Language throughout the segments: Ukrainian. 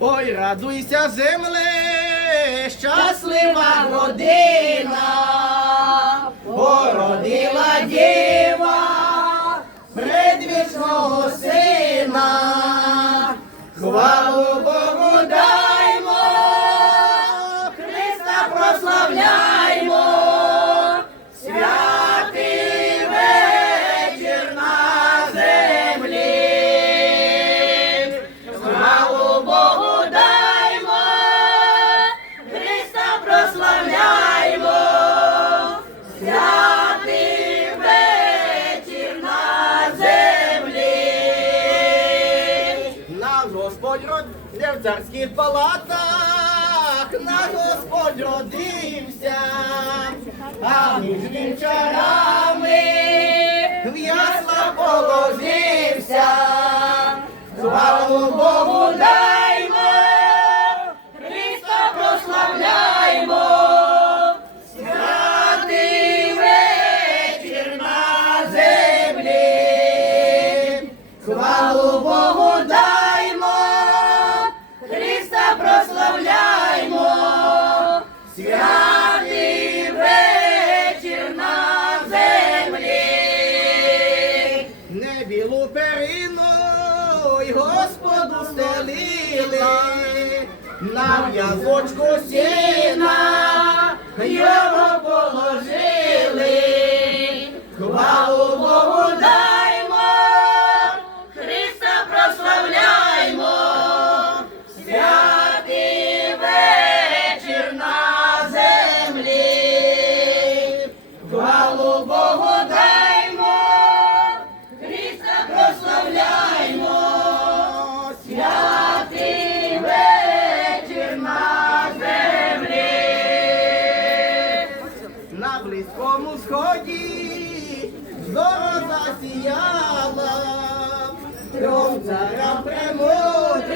Ой, радуйся, земле, щаслива родина, породила діва предвічного сина, Наш Господь родився в царських палатах, наш Господь родився, а між вівчарами в ясла положився. Славу Богу Не перину й Господу стелили, на в'язочку сіна його положили. засіяла, трьом царям премудрим,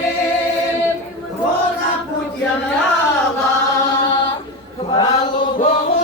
вона под'являла, хвалу Богу.